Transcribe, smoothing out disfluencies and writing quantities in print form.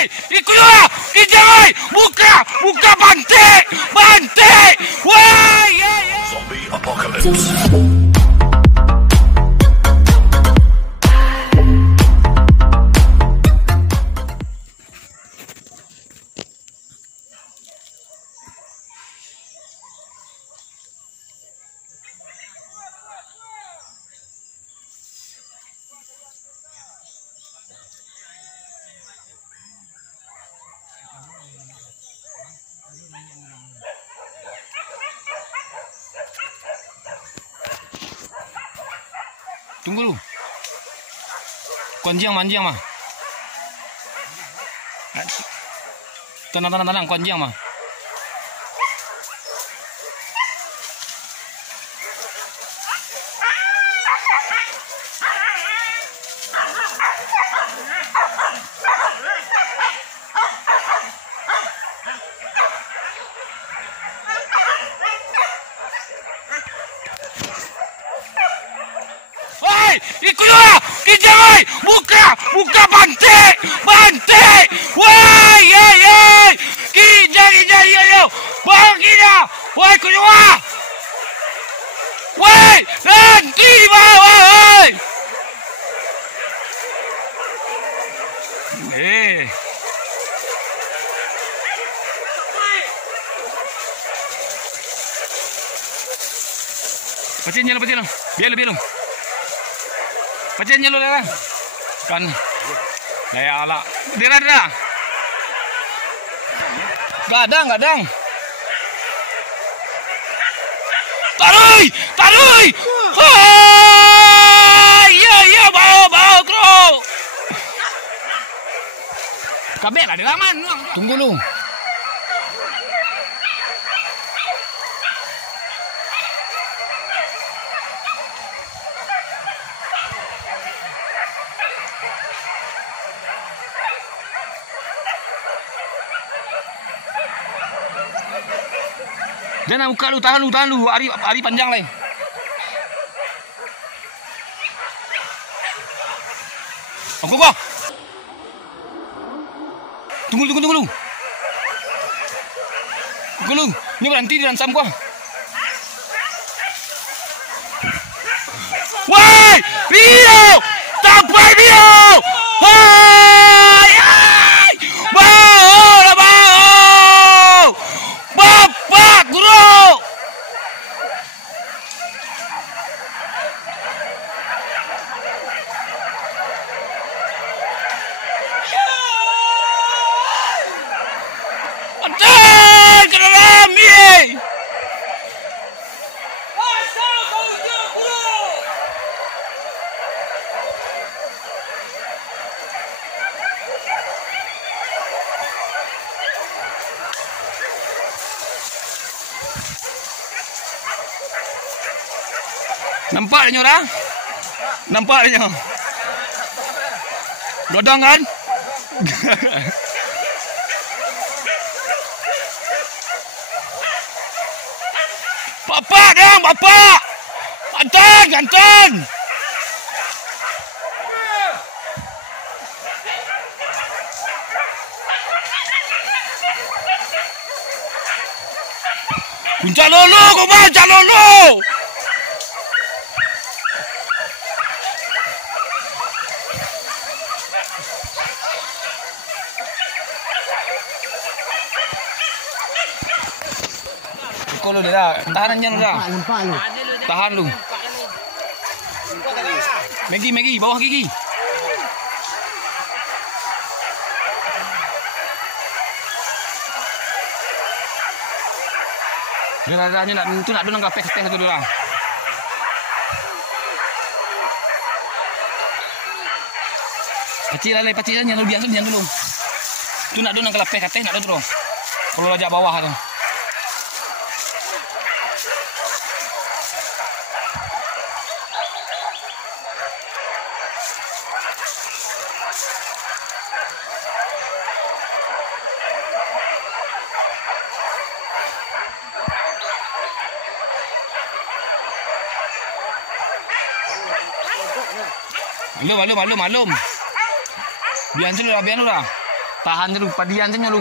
Woi, ikulah, kijai, buka bantik. Woi, ya. Zombie apocalypse. Tunggu lu. Konjiang manjiang mah. Tenang, konjiang mah. Ikulah, kijai, buka bantik. Woi, ya. Kijai, yo. Pergi dah. Woi, keluar. Woi, nanti di bawah, woi. Pecin lo. Biar. Pecin lo lah. Kan. Ya Allah. Dira. Gadang. Taruh. Ya, bau, bro. Kabel ada aman. Tunggu lu. Jangan buka lu, tahan lu. Hari panjang lah. Kok. Tunggu lu. Ini berhenti di ransam gua. Woi, Rio! Sampai Rio! Woi! Bau! Bapak guru! Antar ke dalam ye! Nampak dia. Godong kan? Bapak. Ganteng. Calolo. Kalau dia tahan aja lu dah. Tahan lu. Maggie, bawah gigi. Radanya nak dulu nggak pek satu dulu lah. Pacilannya lu biasa jangan dulu. Tu nak dulu nang kelapek kateh nak dulu. Kalau ajak bawah tu. Malum. Biar dulu lah. Tahan dulu, padian saja lu.